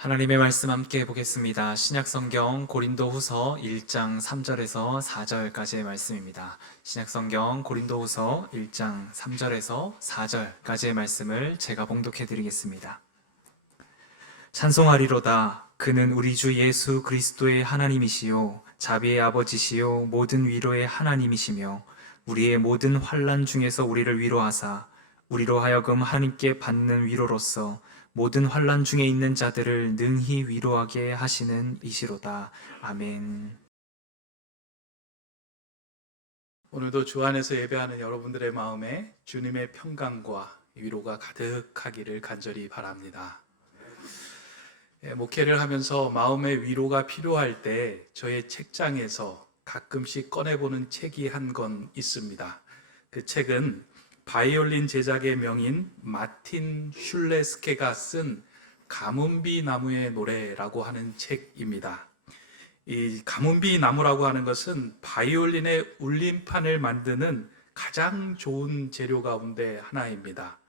하나님의 말씀 함께 보겠습니다. 신약성경 고린도후서 1장 3절에서 4절까지의 말씀입니다. 신약성경 고린도후서 1장 3절에서 4절까지의 말씀을 제가 봉독해 드리겠습니다. 찬송하리로다. 그는 우리 주 예수 그리스도의 하나님이시요 자비의 아버지시요 모든 위로의 하나님이시며 우리의 모든 환난 중에서 우리를 위로하사 우리로 하여금 하나님께 받는 위로로서 모든 환난 중에 있는 자들을 능히 위로하게 하시는 이시로다. 아멘. 오늘도 주 안에서 예배하는 여러분들의 마음에 주님의 평강과 위로가 가득하기를 간절히 바랍니다. 목회를 하면서 마음의 위로가 필요할 때 저의 책장에서 가끔씩 꺼내보는 책이 한 권 있습니다. 그 책은 바이올린 제작의 명인 마틴 슐레스케가 쓴 가문비 나무의 노래라고 하는 책입니다. 이 가문비 나무라고 하는 것은 바이올린의 울림판을 만드는 가장 좋은 재료 가운데 하나입니다.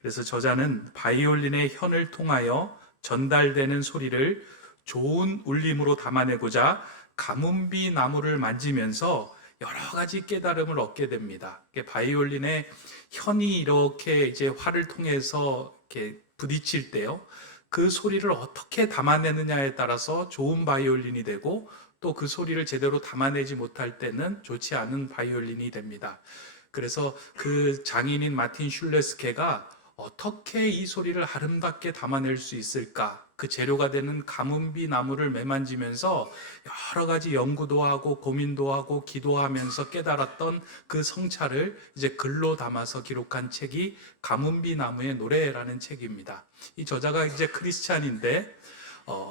그래서 저자는 바이올린의 현을 통하여 전달되는 소리를 좋은 울림으로 담아내고자 가문비 나무를 만지면서 여러 가지 깨달음을 얻게 됩니다. 바이올린의 현이 이렇게 이제 활을 통해서 이렇게 부딪힐 때요, 그 소리를 어떻게 담아내느냐에 따라서 좋은 바이올린이 되고, 또 그 소리를 제대로 담아내지 못할 때는 좋지 않은 바이올린이 됩니다. 그래서 그 장인인 마틴 슐레스케가 어떻게 이 소리를 아름답게 담아낼 수 있을까? 그 재료가 되는 가문비 나무를 매만지면서 여러 가지 연구도 하고 고민도 하고 기도하면서 깨달았던 그 성찰을 이제 글로 담아서 기록한 책이 가문비 나무의 노래라는 책입니다. 이 저자가 이제 크리스찬인데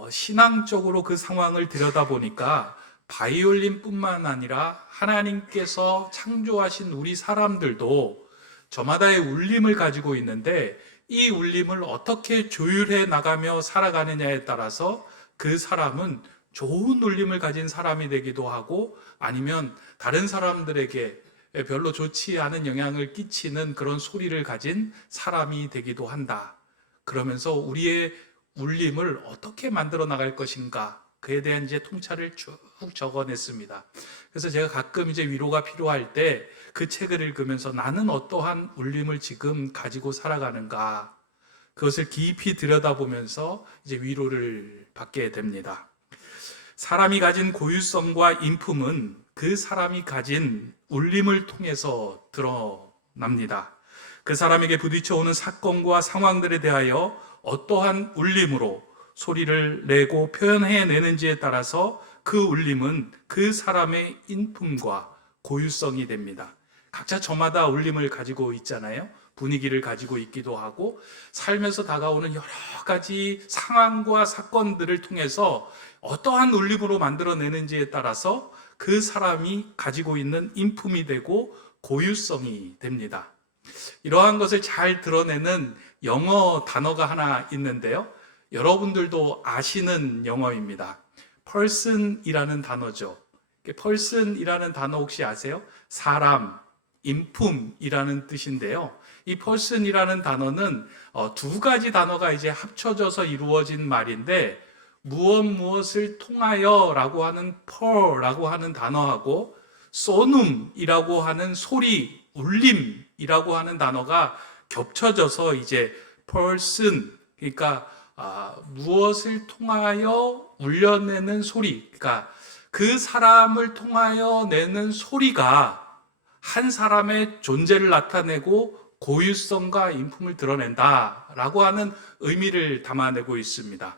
신앙적으로 그 상황을 들여다보니까 바이올린뿐만 아니라 하나님께서 창조하신 우리 사람들도 저마다의 울림을 가지고 있는데, 이 울림을 어떻게 조율해 나가며 살아가느냐에 따라서 그 사람은 좋은 울림을 가진 사람이 되기도 하고, 아니면 다른 사람들에게 별로 좋지 않은 영향을 끼치는 그런 소리를 가진 사람이 되기도 한다. 그러면서 우리의 울림을 어떻게 만들어 나갈 것인가, 그에 대한 이제 통찰을 쭉 적어냈습니다. 그래서 제가 가끔 이제 위로가 필요할 때 그 책을 읽으면서 나는 어떠한 울림을 지금 가지고 살아가는가, 그것을 깊이 들여다보면서 이제 위로를 받게 됩니다. 사람이 가진 고유성과 인품은 그 사람이 가진 울림을 통해서 드러납니다. 그 사람에게 부딪혀오는 사건과 상황들에 대하여 어떠한 울림으로 소리를 내고 표현해내는지에 따라서 그 울림은 그 사람의 인품과 고유성이 됩니다. 각자 저마다 울림을 가지고 있잖아요. 분위기를 가지고 있기도 하고, 살면서 다가오는 여러 가지 상황과 사건들을 통해서 어떠한 울림으로 만들어내는지에 따라서 그 사람이 가지고 있는 인품이 되고 고유성이 됩니다. 이러한 것을 잘 드러내는 영어 단어가 하나 있는데요, 여러분들도 아시는 영어입니다. person이라는 단어죠. person이라는 단어 혹시 아세요? 사람, 인품이라는 뜻인데요, 이 person이라는 단어는 두 가지 단어가 이제 합쳐져서 이루어진 말인데, 무엇을 통하여 라고 하는 per라고 하는 단어하고 sonum이라고 하는 소리, 울림이라고 하는 단어가 겹쳐져서 이제 person, 그러니까 무엇을 통하여 울려내는 소리, 그러니까 그 사람을 통하여 내는 소리가 한 사람의 존재를 나타내고 고유성과 인품을 드러낸다라고 하는 의미를 담아내고 있습니다.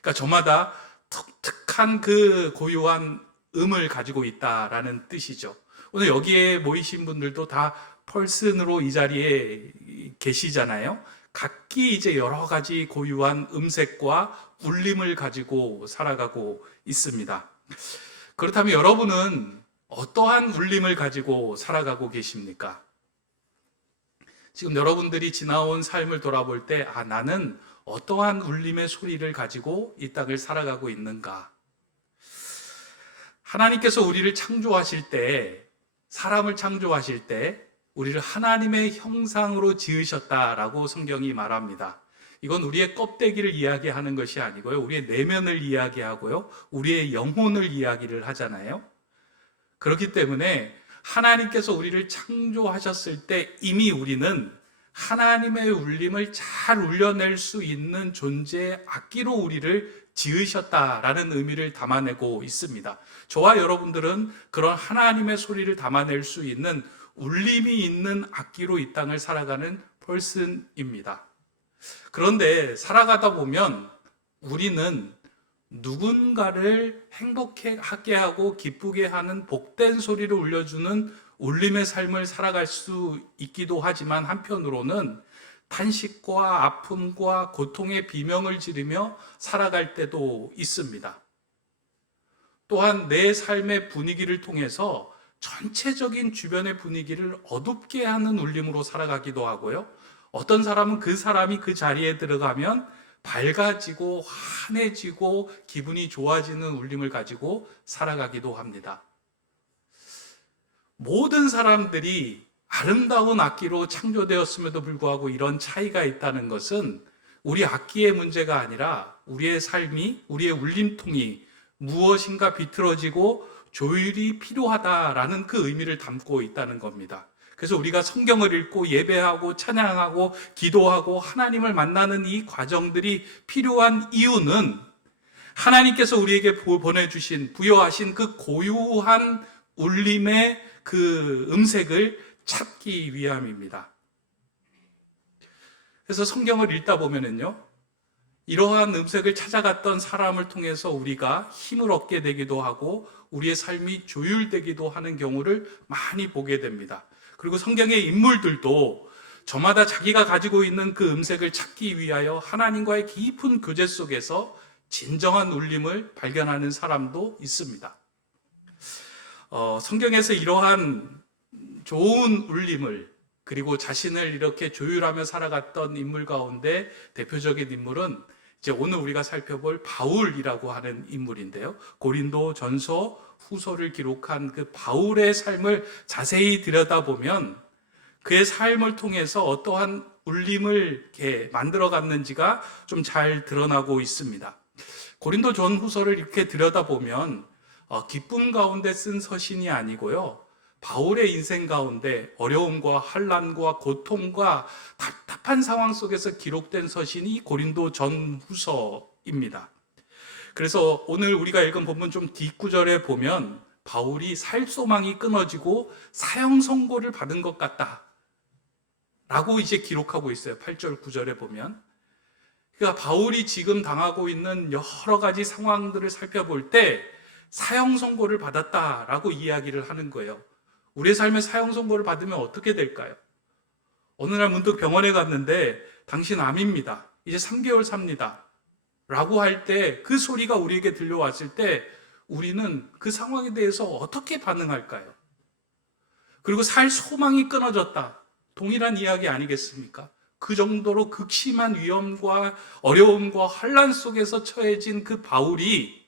그러니까 저마다 독특한 그 고유한 음을 가지고 있다라는 뜻이죠. 오늘 여기에 모이신 분들도 다 person으로 이 자리에 계시잖아요. 각기 이제 여러 가지 고유한 음색과 울림을 가지고 살아가고 있습니다. 그렇다면 여러분은 어떠한 울림을 가지고 살아가고 계십니까? 지금 여러분들이 지나온 삶을 돌아볼 때, 나는 어떠한 울림의 소리를 가지고 이 땅을 살아가고 있는가? 하나님께서 우리를 창조하실 때, 사람을 창조하실 때 우리를 하나님의 형상으로 지으셨다라고 성경이 말합니다. 이건 우리의 껍데기를 이야기하는 것이 아니고요. 우리의 내면을 이야기하고요. 우리의 영혼을 이야기를 하잖아요. 그렇기 때문에 하나님께서 우리를 창조하셨을 때 이미 우리는 하나님의 울림을 잘 울려낼 수 있는 존재의 악기로 우리를 지으셨다라는 의미를 담아내고 있습니다. 저와 여러분들은 그런 하나님의 소리를 담아낼 수 있는 울림이 있는 악기로 이 땅을 살아가는 퍼슨입니다. 그런데 살아가다 보면 우리는 누군가를 행복하게 하고 기쁘게 하는 복된 소리를 울려주는 울림의 삶을 살아갈 수 있기도 하지만 한편으로는 탄식과 아픔과 고통의 비명을 지르며 살아갈 때도 있습니다. 또한 내 삶의 분위기를 통해서 전체적인 주변의 분위기를 어둡게 하는 울림으로 살아가기도 하고요. 어떤 사람은 그 사람이 그 자리에 들어가면 밝아지고 환해지고 기분이 좋아지는 울림을 가지고 살아가기도 합니다. 모든 사람들이 아름다운 악기로 창조되었음에도 불구하고 이런 차이가 있다는 것은 우리 악기의 문제가 아니라 우리의 삶이, 우리의 울림통이 무엇인가 비틀어지고 조율이 필요하다라는 그 의미를 담고 있다는 겁니다. 그래서 우리가 성경을 읽고 예배하고 찬양하고 기도하고 하나님을 만나는 이 과정들이 필요한 이유는 하나님께서 우리에게 보내주신, 부여하신 그 고유한 울림의 그 음색을 찾기 위함입니다. 그래서 성경을 읽다 보면은요, 이러한 음색을 찾아갔던 사람을 통해서 우리가 힘을 얻게 되기도 하고 우리의 삶이 조율되기도 하는 경우를 많이 보게 됩니다. 그리고 성경의 인물들도 저마다 자기가 가지고 있는 그 음색을 찾기 위하여 하나님과의 깊은 교제 속에서 진정한 울림을 발견하는 사람도 있습니다. 성경에서 이러한 좋은 울림을 그리고 자신을 이렇게 조율하며 살아갔던 인물 가운데 대표적인 인물은 이제 오늘 우리가 살펴볼 바울이라고 하는 인물인데요. 고린도 전서 후서를 기록한 그 바울의 삶을 자세히 들여다보면 그의 삶을 통해서 어떠한 울림을 이렇게 만들어갔는지가 좀 잘 드러나고 있습니다. 고린도 전 후서를 이렇게 들여다보면 기쁨 가운데 쓴 서신이 아니고요. 바울의 인생 가운데 어려움과 환난과 고통과 답답한 상황 속에서 기록된 서신이 고린도 전 후서입니다. 그래서 오늘 우리가 읽은 본문 좀 뒷구절에 보면 바울이 살 소망이 끊어지고 사형 선고를 받은 것 같다 라고 이제 기록하고 있어요. 8절 9절에 보면. 그러니까 바울이 지금 당하고 있는 여러 가지 상황들을 살펴볼 때 사형 선고를 받았다라고 이야기를 하는 거예요. 우리의 삶에 사형 선고를 받으면 어떻게 될까요? 어느 날 문득 병원에 갔는데 당신 암입니다. 이제 3개월 삽니다. 라고 할 때 그 소리가 우리에게 들려왔을 때 우리는 그 상황에 대해서 어떻게 반응할까요? 그리고 살 소망이 끊어졌다. 동일한 이야기 아니겠습니까? 그 정도로 극심한 위험과 어려움과 환난 속에서 처해진 그 바울이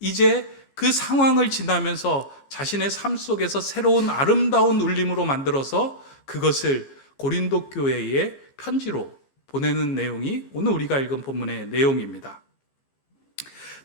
이제 그 상황을 지나면서 자신의 삶 속에서 새로운 아름다운 울림으로 만들어서 그것을 고린도 교회에 편지로 보내는 내용이 오늘 우리가 읽은 본문의 내용입니다.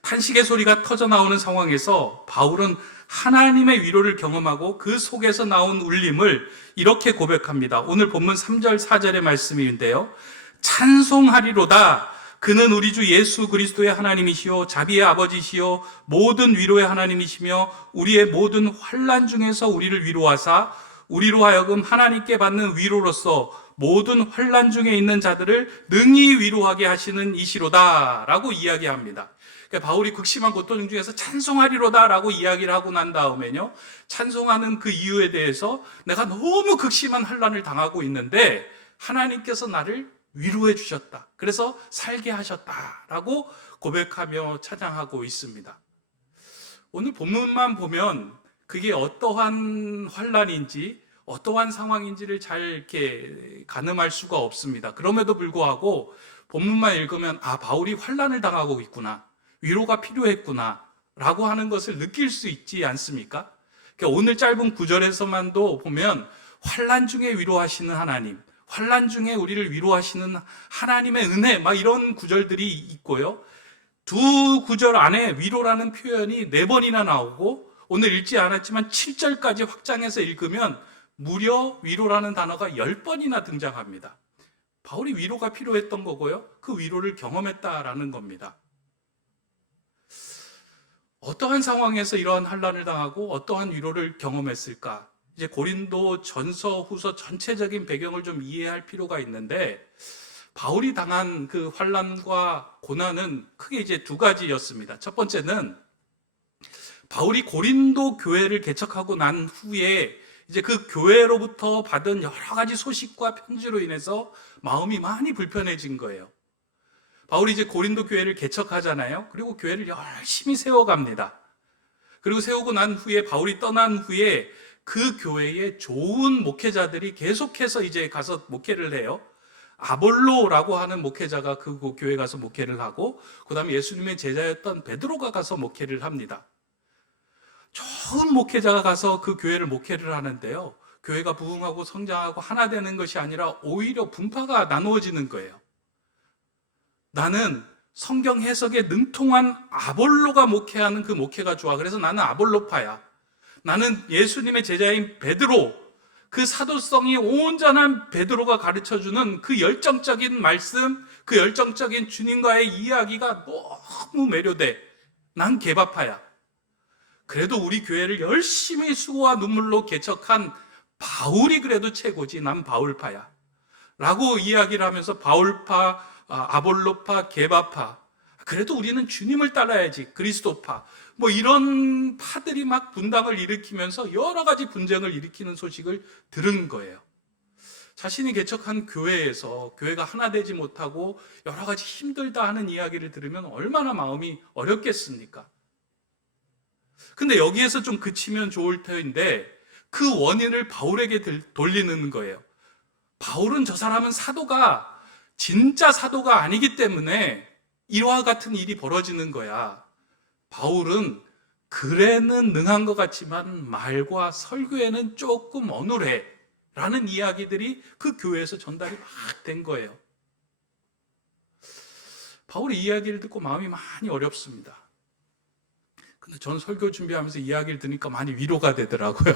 탄식의 소리가 터져나오는 상황에서 바울은 하나님의 위로를 경험하고 그 속에서 나온 울림을 이렇게 고백합니다. 오늘 본문 3절 4절의 말씀인데요. 찬송하리로다. 그는 우리 주 예수 그리스도의 하나님이시요 자비의 아버지시요 모든 위로의 하나님이시며 우리의 모든 환난 중에서 우리를 위로하사 우리로 하여금 하나님께 받는 위로로서 모든 환난 중에 있는 자들을 능히 위로하게 하시는 이시로다 라고 이야기합니다. 그러니까 바울이 극심한 고통 중에서 찬송하리로다 라고 이야기를 하고 난 다음에요, 찬송하는 그 이유에 대해서 내가 너무 극심한 환난을 당하고 있는데 하나님께서 나를 위로해 주셨다. 그래서 살게 하셨다라고 고백하며 찬양하고 있습니다. 오늘 본문만 보면 그게 어떠한 환난인지 어떠한 상황인지를 잘 이렇게 가늠할 수가 없습니다. 그럼에도 불구하고 본문만 읽으면 바울이 환난을 당하고 있구나, 위로가 필요했구나 라고 하는 것을 느낄 수 있지 않습니까? 그러니까 오늘 짧은 구절에서만도 보면 환난 중에 위로하시는 하나님, 환난 중에 우리를 위로하시는 하나님의 은혜, 막 이런 구절들이 있고요. 두 구절 안에 위로라는 표현이 4번이나 나오고, 오늘 읽지 않았지만 7절까지 확장해서 읽으면 무려 위로라는 단어가 10번이나 등장합니다. 바울이 위로가 필요했던 거고요. 그 위로를 경험했다라는 겁니다. 어떠한 상황에서 이러한 환난을 당하고 어떠한 위로를 경험했을까? 이제 고린도 전서 후서 전체적인 배경을 좀 이해할 필요가 있는데, 바울이 당한 그 환난과 고난은 크게 이제 2가지였습니다. 첫 번째는 바울이 고린도 교회를 개척하고 난 후에 이제 그 교회로부터 받은 여러 가지 소식과 편지로 인해서 마음이 많이 불편해진 거예요. 바울이 이제 고린도 교회를 개척하잖아요. 그리고 교회를 열심히 세워갑니다. 그리고 세우고 난 후에, 바울이 떠난 후에 그 교회에 좋은 목회자들이 계속해서 이제 가서 목회를 해요. 아볼로라고 하는 목회자가 그 교회에 가서 목회를 하고, 그 다음에 예수님의 제자였던 베드로가 가서 목회를 합니다. 좋은 목회자가 가서 그 교회를 목회를 하는데요, 교회가 부흥하고 성장하고 하나 되는 것이 아니라 오히려 분파가 나누어지는 거예요. 나는 성경 해석에 능통한 아볼로가 목회하는 그 목회가 좋아. 그래서 나는 아볼로파야. 나는 예수님의 제자인 베드로, 그 사도성이 온전한 베드로가 가르쳐주는 그 열정적인 말씀, 그 열정적인 주님과의 이야기가 너무 매료돼. 난 개바파야. 그래도 우리 교회를 열심히 수고와 눈물로 개척한 바울이 그래도 최고지. 난 바울파야. 라고 이야기를 하면서 바울파, 아볼로파, 게바파, 그래도 우리는 주님을 따라야지, 그리스도파, 뭐 이런 파들이 막 분당을 일으키면서 여러 가지 분쟁을 일으키는 소식을 들은 거예요. 자신이 개척한 교회에서 교회가 하나 되지 못하고 여러 가지 힘들다 하는 이야기를 들으면 얼마나 마음이 어렵겠습니까? 근데 여기에서 좀 그치면 좋을 터인데, 그 원인을 바울에게 돌리는 거예요. 바울은 저 사람은 사도가 진짜 사도가 아니기 때문에 이와 같은 일이 벌어지는 거야. 바울은 글에는 능한 것 같지만 말과 설교에는 조금 어눌해 라는 이야기들이 그 교회에서 전달이 막 된 거예요. 바울의 이야기를 듣고 마음이 많이 어렵습니다. 근데 전 설교 준비하면서 이야기를 들으니까 많이 위로가 되더라고요.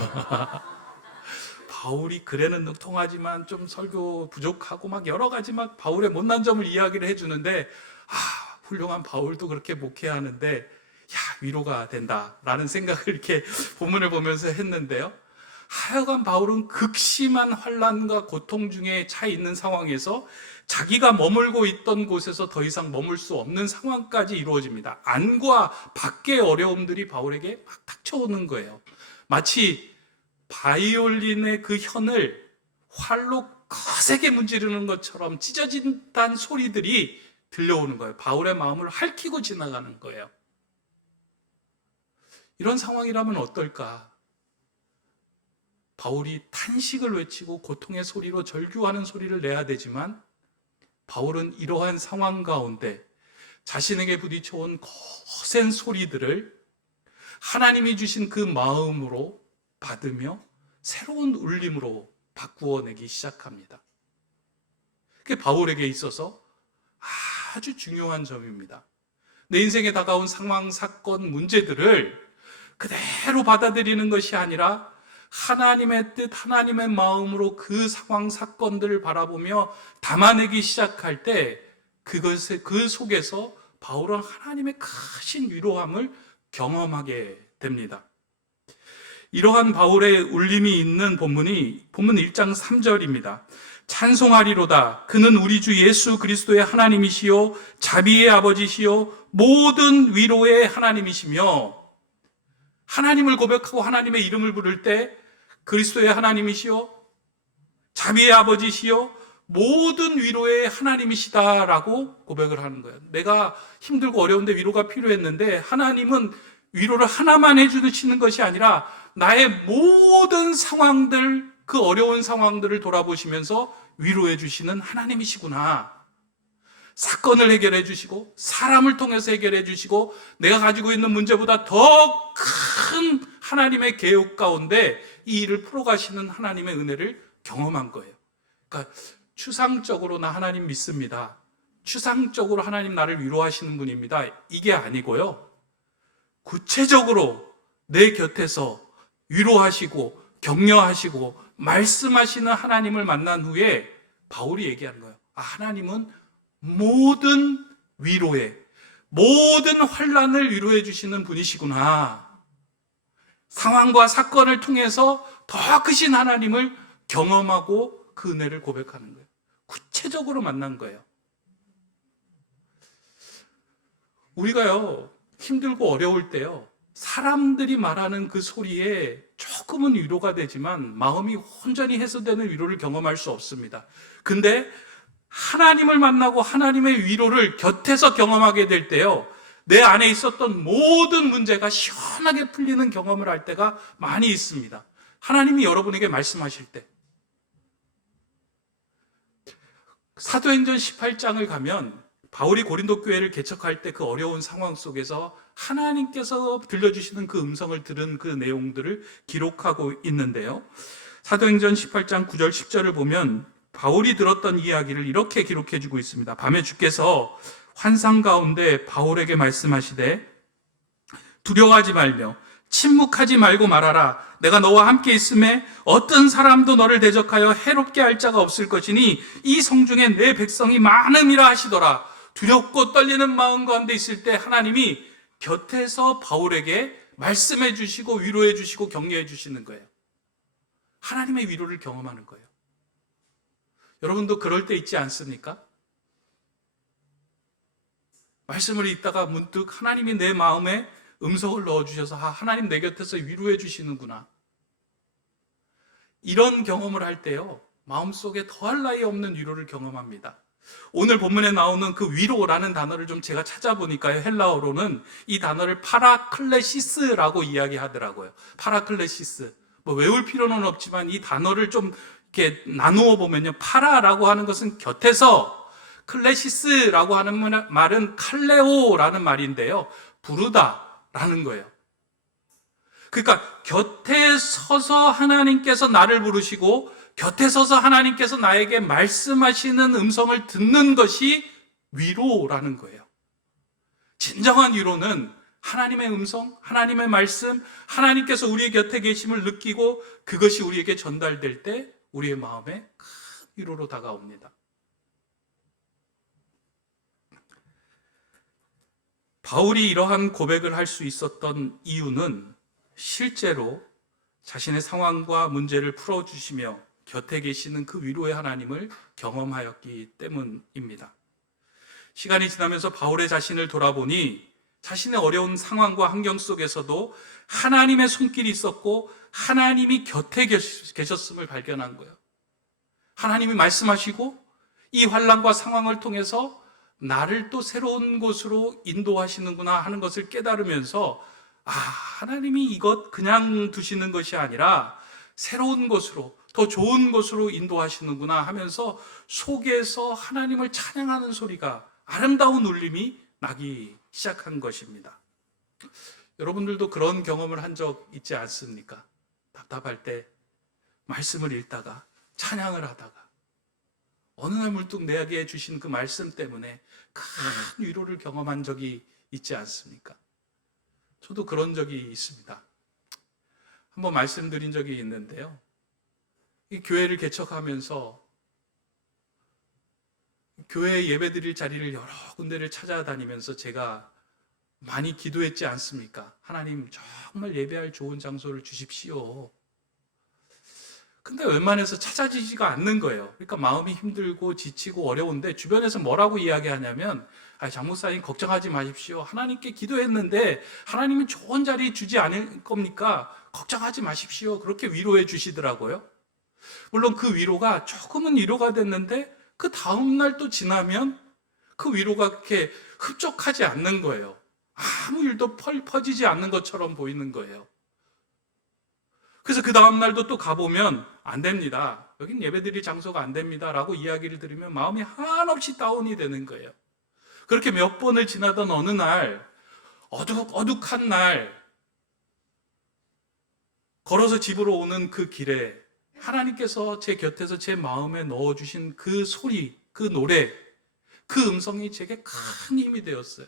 바울이 글에는 능통하지만 좀 설교 부족하고 막 여러 가지 막 바울의 못난 점을 이야기를 해주는데, 훌륭한 바울도 그렇게 목회하는데 위로가 된다라는 생각을 이렇게 본문을 보면서 했는데요. 하여간 바울은 극심한 환난과 고통 중에 차 있는 상황에서 자기가 머물고 있던 곳에서 더 이상 머물 수 없는 상황까지 이루어집니다. 안과 밖의 어려움들이 바울에게 막 닥쳐오는 거예요. 마치 바이올린의 그 현을 활로 거세게 문지르는 것처럼 찢어진다는 소리들이 들려오는 거예요. 바울의 마음을 핥히고 지나가는 거예요. 이런 상황이라면 어떨까? 바울이 탄식을 외치고 고통의 소리로 절규하는 소리를 내야 되지만, 바울은 이러한 상황 가운데 자신에게 부딪혀온 거센 소리들을 하나님이 주신 그 마음으로 받으며 새로운 울림으로 바꾸어내기 시작합니다. 그게 바울에게 있어서 아주 중요한 점입니다. 내 인생에 다가온 상황, 사건, 문제들을 그대로 받아들이는 것이 아니라 하나님의 뜻, 하나님의 마음으로 그 상황, 사건들을 바라보며 담아내기 시작할 때 그 속에서 바울은 하나님의 크신 위로함을 경험하게 됩니다. 이러한 바울의 울림이 있는 본문이 본문 1장 3절입니다. 찬송하리로다. 그는 우리 주 예수 그리스도의 하나님이시요 자비의 아버지시요 모든 위로의 하나님이시며, 하나님을 고백하고 하나님의 이름을 부를 때 그리스도의 하나님이시요 자비의 아버지시요 모든 위로의 하나님이시다라고 고백을 하는 거예요. 내가 힘들고 어려운데 위로가 필요했는데 하나님은 위로를 하나만 해주시는 것이 아니라 나의 모든 상황들, 그 어려운 상황들을 돌아보시면서 위로해 주시는 하나님이시구나. 사건을 해결해 주시고 사람을 통해서 해결해 주시고 내가 가지고 있는 문제보다 더 큰 하나님의 계획 가운데 이 일을 풀어가시는 하나님의 은혜를 경험한 거예요. 그러니까 추상적으로 나 하나님 믿습니다. 추상적으로 하나님 나를 위로하시는 분입니다. 이게 아니고요. 구체적으로 내 곁에서 위로하시고 격려하시고 말씀하시는 하나님을 만난 후에 바울이 얘기하는 거예요. 하나님은 모든 위로에, 모든 환난을 위로해 주시는 분이시구나. 상황과 사건을 통해서 더 크신 하나님을 경험하고 그 은혜를 고백하는 거예요. 구체적으로 만난 거예요. 우리가요, 힘들고 어려울 때요, 사람들이 말하는 그 소리에 조금은 위로가 되지만 마음이 온전히 해소되는 위로를 경험할 수 없습니다. 근데 하나님을 만나고 하나님의 위로를 곁에서 경험하게 될 때요, 내 안에 있었던 모든 문제가 시원하게 풀리는 경험을 할 때가 많이 있습니다. 하나님이 여러분에게 말씀하실 때. 사도행전 18장을 가면 바울이 고린도 교회를 개척할 때 그 어려운 상황 속에서 하나님께서 들려주시는 그 음성을 들은 그 내용들을 기록하고 있는데요. 사도행전 18장 9절 10절을 보면 바울이 들었던 이야기를 이렇게 기록해주고 있습니다. 밤에 주께서 환상 가운데 바울에게 말씀하시되 두려워하지 말며 침묵하지 말고 말하라. 내가 너와 함께 있음에 어떤 사람도 너를 대적하여 해롭게 할 자가 없을 것이니 이 성중에 내 백성이 많음이라 하시더라. 두렵고 떨리는 마음 가운데 있을 때 하나님이 곁에서 바울에게 말씀해 주시고 위로해 주시고 격려해 주시는 거예요. 하나님의 위로를 경험하는 거예요. 여러분도 그럴 때 있지 않습니까? 말씀을 읽다가 문득 하나님이 내 마음에 음성을 넣어주셔서 하나님 내 곁에서 위로해 주시는구나. 이런 경험을 할 때요, 마음속에 더할 나위 없는 위로를 경험합니다. 오늘 본문에 나오는 그 위로라는 단어를 좀 제가 찾아보니까요, 헬라어로는 이 단어를 파라클레시스라고 이야기하더라고요. 파라클레시스. 뭐 외울 필요는 없지만 이 단어를 좀 이렇게 나누어 보면요, 파라라고 하는 것은 곁에서, 클레시스라고 하는 말은 칼레오라는 말인데요, 부르다라는 거예요. 그러니까 곁에 서서 하나님께서 나를 부르시고 곁에 서서 하나님께서 나에게 말씀하시는 음성을 듣는 것이 위로라는 거예요. 진정한 위로는 하나님의 음성, 하나님의 말씀, 하나님께서 우리의 곁에 계심을 느끼고 그것이 우리에게 전달될 때 우리의 마음에 큰 위로로 다가옵니다. 바울이 이러한 고백을 할 수 있었던 이유는 실제로 자신의 상황과 문제를 풀어주시며 곁에 계시는 그 위로의 하나님을 경험하였기 때문입니다. 시간이 지나면서 바울의 자신을 돌아보니 자신의 어려운 상황과 환경 속에서도 하나님의 손길이 있었고 하나님이 곁에 계셨음을 발견한 거예요. 하나님이 말씀하시고 이 환난과 상황을 통해서 나를 또 새로운 곳으로 인도하시는구나 하는 것을 깨달으면서 하나님이 이것 그냥 두시는 것이 아니라 새로운 곳으로, 더 좋은 곳으로 인도하시는구나 하면서 속에서 하나님을 찬양하는 소리가, 아름다운 울림이 나기 시작한 것입니다. 여러분들도 그런 경험을 한 적 있지 않습니까? 답답할 때 말씀을 읽다가 찬양을 하다가 어느 날 물뚝 내게 주신 그 말씀 때문에 큰 위로를 경험한 적이 있지 않습니까? 저도 그런 적이 있습니다. 한번 말씀드린 적이 있는데요, 이 교회를 개척하면서 교회 예배드릴 자리를 여러 군데를 찾아다니면서 제가 많이 기도했지 않습니까? 하나님, 정말 예배할 좋은 장소를 주십시오. 근데 웬만해서 찾아지지가 않는 거예요. 그러니까 마음이 힘들고 지치고 어려운데 주변에서 뭐라고 이야기하냐면, 장목사님 걱정하지 마십시오. 하나님께 기도했는데 하나님은 좋은 자리 주지 않을 겁니까? 걱정하지 마십시오. 그렇게 위로해 주시더라고요. 물론 그 위로가 조금은 위로가 됐는데 그 다음날 또 지나면 그 위로가 그렇게 흡족하지 않는 거예요. 아무 일도 퍼지지 않는 것처럼 보이는 거예요. 그래서 그 다음날도 또 가보면 안 됩니다. 여긴 예배드릴 장소가 안 됩니다. 라고 이야기를 들으면 마음이 한없이 다운이 되는 거예요. 그렇게 몇 번을 지나던 어느 날, 어둑한 날, 걸어서 집으로 오는 그 길에 하나님께서 제 곁에서 제 마음에 넣어주신 그 소리, 그 노래, 그 음성이 제게 큰 힘이 되었어요.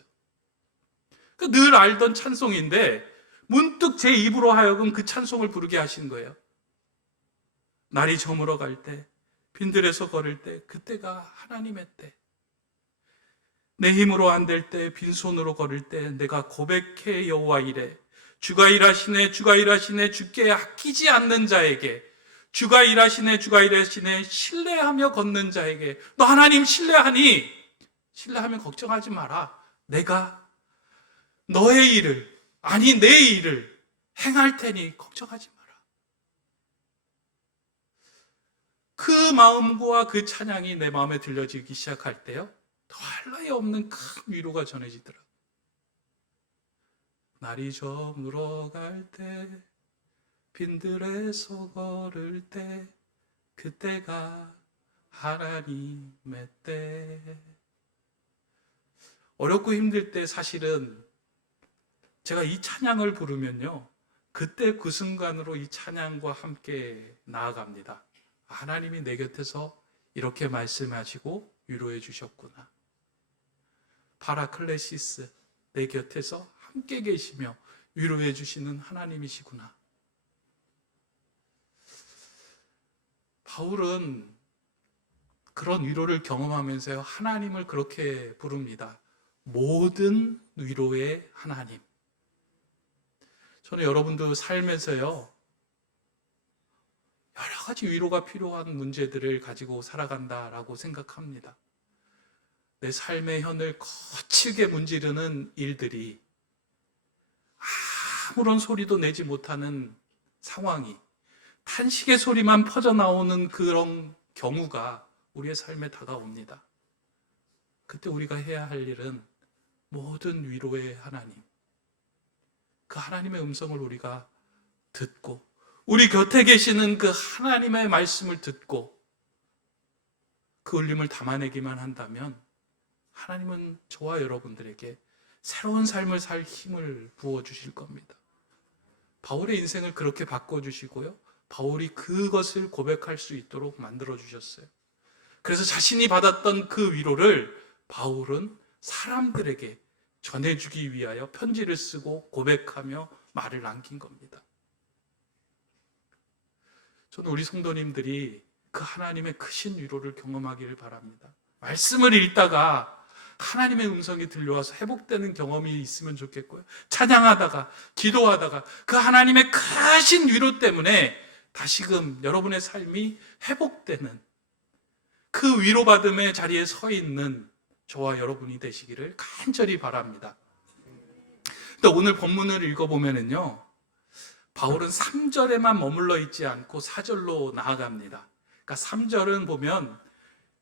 늘 알던 찬송인데 문득 제 입으로 하여금 그 찬송을 부르게 하신 거예요. 날이 저물어 갈 때, 빈들에서 걸을 때, 그때가 하나님의 때. 내 힘으로 안 될 때, 빈손으로 걸을 때 내가 고백해 여호와 이래. 주가 일하시네, 주가 일하시네, 주께 아끼지 않는 자에게, 주가 일하시네, 주가 일하시네, 신뢰하며 걷는 자에게. 너 하나님 신뢰하니? 신뢰하면 걱정하지 마라. 내가 너의 일을, 아니 내 일을 행할 테니 걱정하지 마라. 그 마음과 그 찬양이 내 마음에 들려지기 시작할 때요, 더할 나위 없는 큰 위로가 전해지더라고요. 날이 저물어 갈 때, 빈들에서 걸을 때, 그때가 하나님의 때. 어렵고 힘들 때 사실은 제가 이 찬양을 부르면요, 그때 그 순간으로 이 찬양과 함께 나아갑니다. 하나님이 내 곁에서 이렇게 말씀하시고 위로해 주셨구나. 파라클레시스, 내 곁에서 함께 계시며 위로해 주시는 하나님이시구나. 바울은 그런 위로를 경험하면서 하나님을 그렇게 부릅니다. 모든 위로의 하나님. 저는 여러분들 삶에서요, 여러 가지 위로가 필요한 문제들을 가지고 살아간다라고 생각합니다. 내 삶의 현을 거칠게 문지르는 일들이, 아무런 소리도 내지 못하는 상황이, 탄식의 소리만 퍼져나오는 그런 경우가 우리의 삶에 다가옵니다. 그때 우리가 해야 할 일은 모든 위로의 하나님, 그 하나님의 음성을 우리가 듣고, 우리 곁에 계시는 그 하나님의 말씀을 듣고 그 울림을 담아내기만 한다면 하나님은 저와 여러분들에게 새로운 삶을 살 힘을 부어주실 겁니다. 바울의 인생을 그렇게 바꿔주시고요, 바울이 그것을 고백할 수 있도록 만들어주셨어요. 그래서 자신이 받았던 그 위로를 바울은 사람들에게 전해주기 위하여 편지를 쓰고 고백하며 말을 남긴 겁니다. 저는 우리 성도님들이 그 하나님의 크신 위로를 경험하기를 바랍니다. 말씀을 읽다가 하나님의 음성이 들려와서 회복되는 경험이 있으면 좋겠고요, 찬양하다가 기도하다가 그 하나님의 크신 위로 때문에 다시금 여러분의 삶이 회복되는 그 위로받음의 자리에 서 있는 저와 여러분이 되시기를 간절히 바랍니다. 근데 오늘 본문을 읽어보면은요, 바울은 3절에만 머물러 있지 않고 4절로 나아갑니다. 그러니까 3절은 보면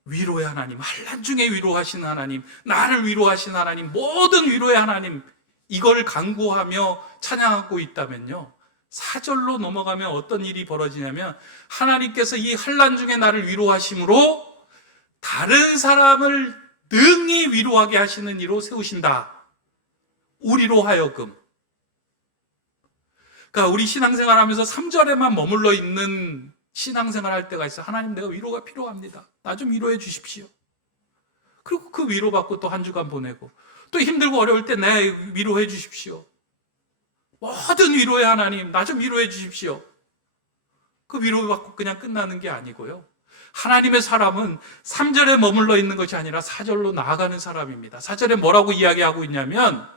위로의 하나님, 환난 중에 위로하신 하나님, 나를 위로하신 하나님, 모든 위로의 하나님, 이걸 간구하며 찬양하고 있다면요, 4절로 넘어가면 어떤 일이 벌어지냐면 하나님께서 이 환난 중에 나를 위로하심으로 다른 사람을 능히 위로하게 하시는 이로 세우신다. 우리로 하여금. 그러니까 우리 신앙생활 하면서 3절에만 머물러 있는 신앙생활 할 때가 있어요. 하나님, 내가 위로가 필요합니다. 나 좀 위로해 주십시오. 그리고 그 위로받고 또 한 주간 보내고, 또 힘들고 어려울 때 내 위로해 주십시오. 모든 위로의 하나님, 나 좀 위로해 주십시오. 그 위로받고 그냥 끝나는 게 아니고요, 하나님의 사람은 3절에 머물러 있는 것이 아니라 4절로 나아가는 사람입니다. 4절에 뭐라고 이야기하고 있냐면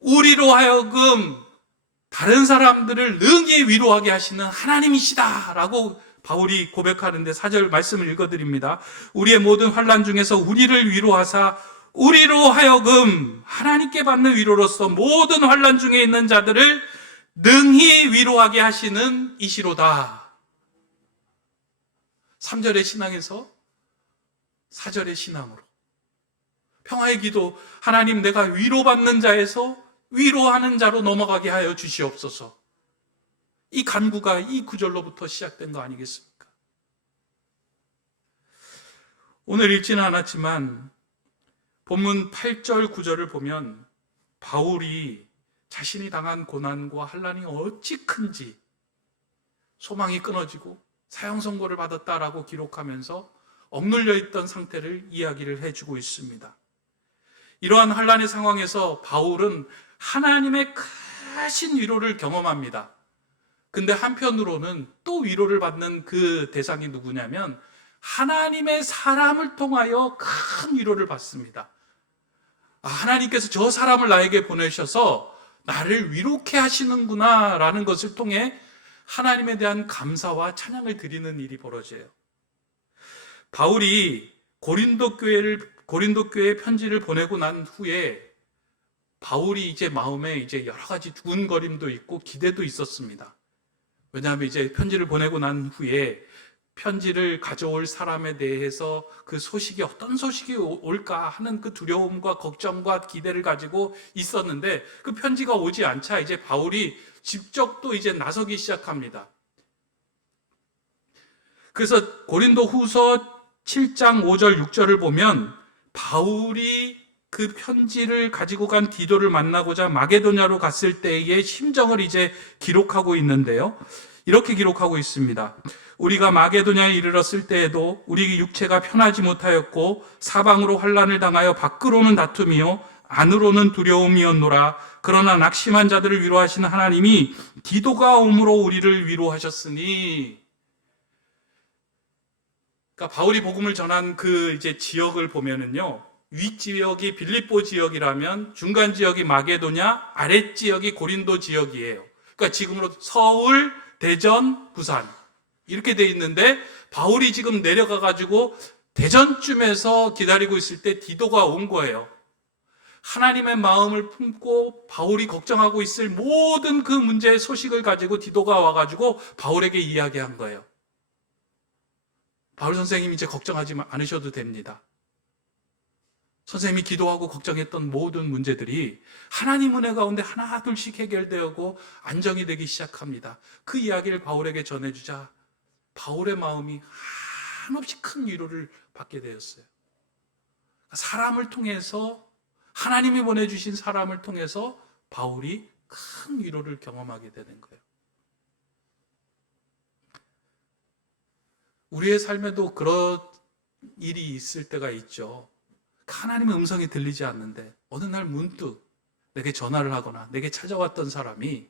우리로 하여금 다른 사람들을 능히 위로하게 하시는 하나님이시다 라고 바울이 고백하는데, 4절 말씀을 읽어드립니다. 우리의 모든 환난 중에서 우리를 위로하사 우리로 하여금 하나님께 받는 위로로서 모든 환난 중에 있는 자들을 능히 위로하게 하시는 이시로다. 3절의 신앙에서 4절의 신앙으로 평화의 기도, 하나님, 내가 위로받는 자에서 위로하는 자로 넘어가게 하여 주시옵소서. 이 간구가 이 구절로부터 시작된 거 아니겠습니까? 오늘 읽지는 않았지만 본문 8절 9절을 보면 바울이 자신이 당한 고난과 환난이 어찌 큰지, 소망이 끊어지고 사형 선고를 받았다라고 기록하면서 억눌려 있던 상태를 이야기를 해주고 있습니다. 이러한 환란의 상황에서 바울은 하나님의 크신 위로를 경험합니다. 근데 한편으로는 또 위로를 받는 그 대상이 누구냐면 하나님의 사람을 통하여 큰 위로를 받습니다. 하나님께서 저 사람을 나에게 보내셔서 나를 위로케 하시는구나 라는 것을 통해 하나님에 대한 감사와 찬양을 드리는 일이 벌어져요. 바울이 고린도 교회에 편지를 보내고 난 후에 바울이 이제 마음에 이제 여러 가지 두근거림도 있고 기대도 있었습니다. 왜냐하면 이제 편지를 보내고 난 후에 편지를 가져올 사람에 대해서 그 소식이 어떤 소식이 올까 하는 그 두려움과 걱정과 기대를 가지고 있었는데 그 편지가 오지 않자 이제 바울이 직접 또 이제 나서기 시작합니다. 그래서 고린도 후서 7장 5절 6절을 보면 바울이 그 편지를 가지고 간 디도를 만나고자 마게도냐로 갔을 때의 심정을 이제 기록하고 있는데요. 이렇게 기록하고 있습니다. 우리가 마게도냐에 이르렀을 때에도 우리 육체가 편하지 못하였고 사방으로 환난을 당하여 밖으로는 다툼이요 안으로는 두려움이었노라. 그러나 낙심한 자들을 위로하시는 하나님이 디도가 오므로 우리를 위로하셨으니. 그러니까 바울이 복음을 전한 그 이제 지역을 보면은요. 윗지역이 빌립보 지역이라면 중간 지역이 마게도냐, 아랫 지역이 고린도 지역이에요. 그러니까 지금으로 서울, 대전, 부산 이렇게 돼 있는데 바울이 지금 내려가 가지고 대전쯤에서 기다리고 있을 때 디도가 온 거예요. 하나님의 마음을 품고 바울이 걱정하고 있을 모든 그 문제의 소식을 가지고 디도가 와가지고 바울에게 이야기한 거예요. 바울 선생님 이제 걱정하지 않으셔도 됩니다. 선생님이 기도하고 걱정했던 모든 문제들이 하나님 은혜 가운데 하나 둘씩 해결되고 안정이 되기 시작합니다. 그 이야기를 바울에게 전해주자 바울의 마음이 한없이 큰 위로를 받게 되었어요. 사람을 통해서 하나님이 보내주신 사람을 통해서 바울이 큰 위로를 경험하게 되는 거예요. 우리의 삶에도 그런 일이 있을 때가 있죠. 하나님의 음성이 들리지 않는데 어느 날 문득 내게 전화를 하거나 내게 찾아왔던 사람이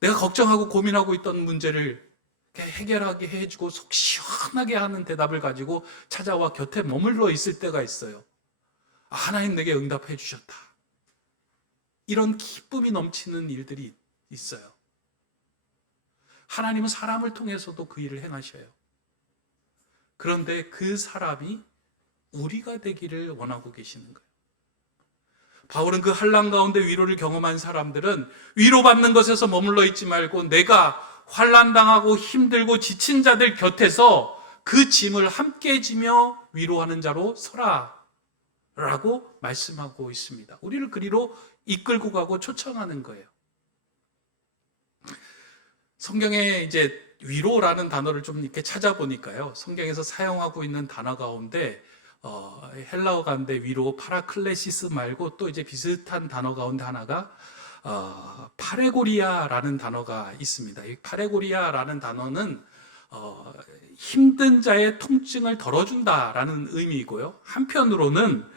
내가 걱정하고 고민하고 있던 문제를 해결하게 해주고 속 시원하게 하는 대답을 가지고 찾아와 곁에 머물러 있을 때가 있어요. 하나님 내게 응답해 주셨다. 이런 기쁨이 넘치는 일들이 있어요. 하나님은 사람을 통해서도 그 일을 행하셔요. 그런데 그 사람이 우리가 되기를 원하고 계시는 거예요. 바울은 그 환난 가운데 위로를 경험한 사람들은 위로받는 것에서 머물러 있지 말고 내가 환난당하고 힘들고 지친 자들 곁에서 그 짐을 함께 지며 위로하는 자로 서라 라고 말씀하고 있습니다. 우리를 그리로 이끌고 가고 초청하는 거예요. 성경에 이제 위로라는 단어를 좀 이렇게 찾아보니까요. 성경에서 사용하고 있는 단어 가운데 헬라어 가운데 위로 파라클레시스 말고 또 이제 비슷한 단어 가운데 하나가 파레고리아라는 단어가 있습니다. 이 파레고리아라는 단어는 힘든 자의 통증을 덜어준다라는 의미이고요. 한편으로는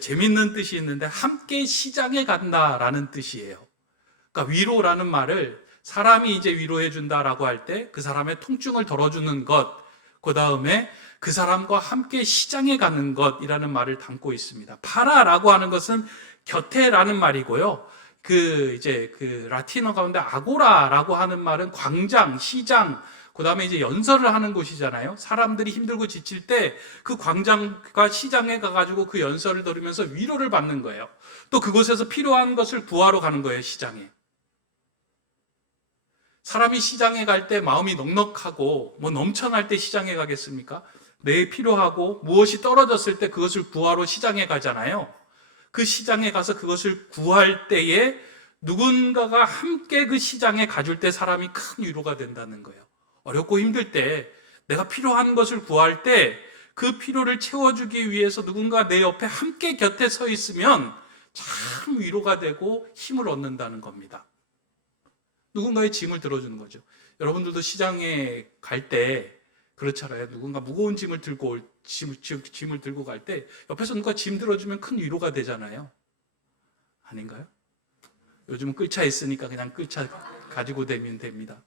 재밌는 뜻이 있는데 함께 시장에 간다라는 뜻이에요. 그러니까 위로라는 말을 사람이 이제 위로해 준다라고 할 때 그 사람의 통증을 덜어주는 것, 그 다음에 그 사람과 함께 시장에 가는 것이라는 말을 담고 있습니다. 파라라고 하는 것은 곁에라는 말이고요. 그 라틴어 가운데 아고라라고 하는 말은 광장, 시장, 그 다음에 이제 연설을 하는 곳이잖아요. 사람들이 힘들고 지칠 때 그 광장과 시장에 가가지고 그 연설을 들으면서 위로를 받는 거예요. 또 그곳에서 필요한 것을 구하러 가는 거예요, 시장에. 사람이 시장에 갈 때 마음이 넉넉하고 넘쳐날 때 시장에 가겠습니까? 내 필요하고 무엇이 떨어졌을 때 그것을 구하러 시장에 가잖아요. 그 시장에 가서 그것을 구할 때에 누군가가 함께 그 시장에 가줄 때 사람이 큰 위로가 된다는 거예요. 어렵고 힘들 때 내가 필요한 것을 구할 때 그 필요를 채워주기 위해서 누군가 내 옆에 함께 곁에 서 있으면 참 위로가 되고 힘을 얻는다는 겁니다. 누군가의 짐을 들어주는 거죠. 여러분들도 시장에 갈 때 그렇잖아요. 누군가 무거운 짐을 들고 짐을 들고 갈 때 옆에서 누가 짐 들어주면 큰 위로가 되잖아요. 아닌가요? 요즘은 끌차 있으니까 그냥 끌차 가지고 다니면 됩니다.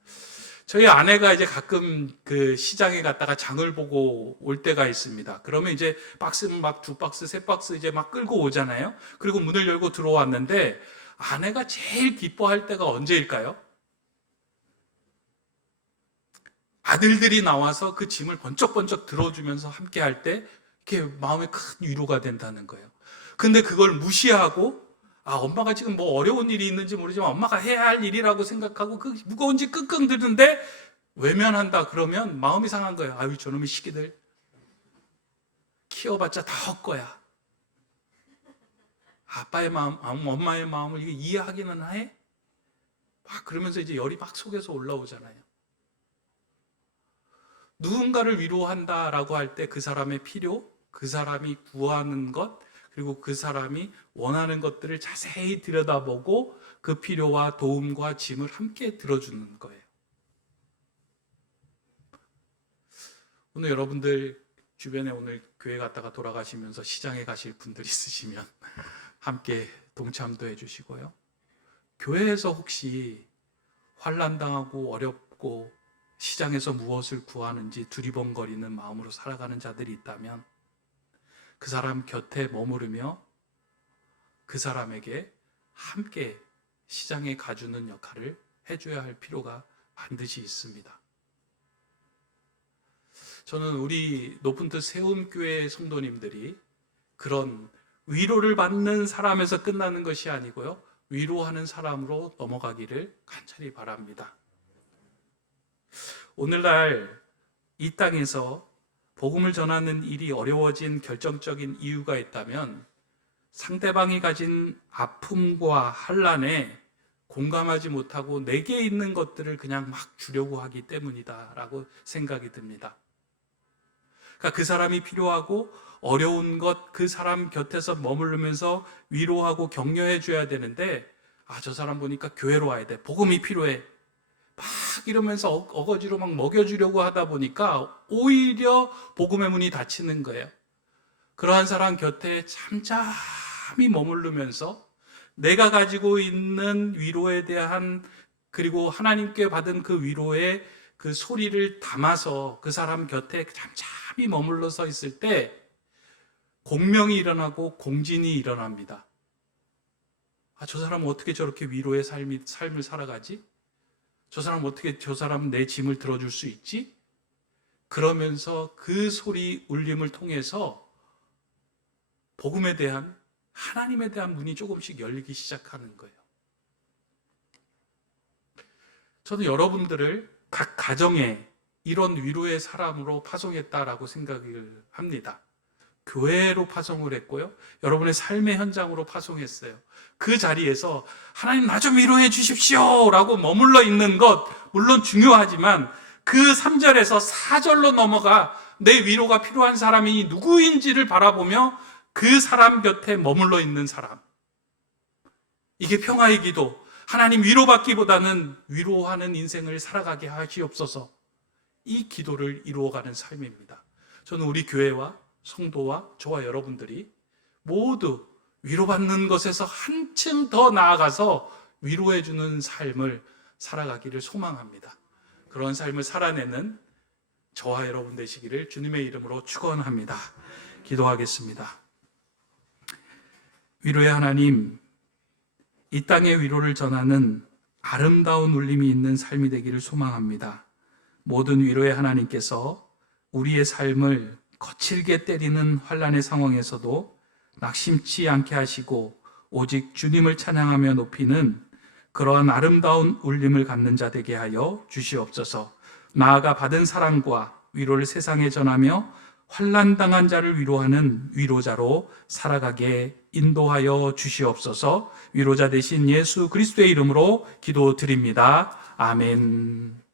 저희 아내가 이제 가끔 그 시장에 갔다가 장을 보고 올 때가 있습니다. 그러면 이제 박스는 막 2박스, 3박스 이제 막 끌고 오잖아요. 그리고 문을 열고 들어왔는데 아내가 제일 기뻐할 때가 언제일까요? 아들들이 나와서 그 짐을 번쩍번쩍 들어주면서 함께 할 때 이렇게 마음에 큰 위로가 된다는 거예요. 근데 그걸 무시하고 엄마가 지금 뭐 어려운 일이 있는지 모르지만 엄마가 해야 할 일이라고 생각하고 그 무거운 짐 끙끙 드는데 외면한다 그러면 마음이 상한 거예요. 아유, 저놈의 시기들 키워봤자 다 헛거야. 아빠의 마음, 엄마의 마음을 이해하기는 해? 막 그러면서 이제 열이 막 속에서 올라오잖아요. 누군가를 위로한다라고 할 때 그 사람의 필요, 그 사람이 구하는 것, 그리고 그 사람이 원하는 것들을 자세히 들여다보고 그 필요와 도움과 짐을 함께 들어주는 거예요. 오늘 여러분들 주변에 오늘 교회 갔다가 돌아가시면서 시장에 가실 분들 있으시면 함께 동참도 해주시고요. 교회에서 혹시 환난당하고 어렵고 시장에서 무엇을 구하는지 두리번거리는 마음으로 살아가는 자들이 있다면 그 사람 곁에 머무르며 그 사람에게 함께 시장에 가주는 역할을 해줘야 할 필요가 반드시 있습니다. 저는 우리 높은 뜻 세움교회 성도님들이 그런 위로를 받는 사람에서 끝나는 것이 아니고요, 위로하는 사람으로 넘어가기를 간절히 바랍니다. 오늘날 이 땅에서 복음을 전하는 일이 어려워진 결정적인 이유가 있다면 상대방이 가진 아픔과 환난에 공감하지 못하고 내게 있는 것들을 그냥 막 주려고 하기 때문이다라고 생각이 듭니다. 그러니까 그 사람이 필요하고 어려운 것, 그 사람 곁에서 머무르면서 위로하고 격려해 줘야 되는데 저 사람 보니까 교회로 와야 돼, 복음이 필요해, 막 이러면서 어거지로 막 먹여주려고 하다 보니까 오히려 복음의 문이 닫히는 거예요. 그러한 사람 곁에 잠잠히 머무르면서 내가 가지고 있는 위로에 대한, 그리고 하나님께 받은 그 위로의 그 소리를 담아서 그 사람 곁에 잠잠히 머물러 서 있을 때 공명이 일어나고 공진이 일어납니다. 저 사람은 어떻게 저렇게 위로의 삶을 살아가지? 저 사람은 내 짐을 들어줄 수 있지? 그러면서 그 소리 울림을 통해서 복음에 대한, 하나님에 대한 문이 조금씩 열리기 시작하는 거예요. 저는 여러분들을 각 가정에 이런 위로의 사람으로 파송했다라고 생각을 합니다. 교회로 파송을 했고요, 여러분의 삶의 현장으로 파송했어요. 그 자리에서 하나님 나 좀 위로해 주십시오 라고 머물러 있는 것 물론 중요하지만 그 3절에서 4절로 넘어가 내 위로가 필요한 사람이 누구인지를 바라보며 그 사람 곁에 머물러 있는 사람, 이게 평화의 기도, 하나님 위로받기보다는 위로하는 인생을 살아가게 하시옵소서, 이 기도를 이루어가는 삶입니다. 저는 우리 교회와 성도와 저와 여러분들이 모두 위로받는 것에서 한층 더 나아가서 위로해주는 삶을 살아가기를 소망합니다. 그런 삶을 살아내는 저와 여러분 되시기를 주님의 이름으로 축원합니다. 기도하겠습니다. 위로의 하나님, 이 땅의 위로를 전하는 아름다운 울림이 있는 삶이 되기를 소망합니다. 모든 위로의 하나님께서 우리의 삶을 거칠게 때리는 환난의 상황에서도 낙심치 않게 하시고 오직 주님을 찬양하며 높이는 그러한 아름다운 울림을 갖는 자 되게 하여 주시옵소서. 나아가 받은 사랑과 위로를 세상에 전하며 환난당한 자를 위로하는 위로자로 살아가게 인도하여 주시옵소서. 위로자 되신 예수 그리스도의 이름으로 기도드립니다. 아멘.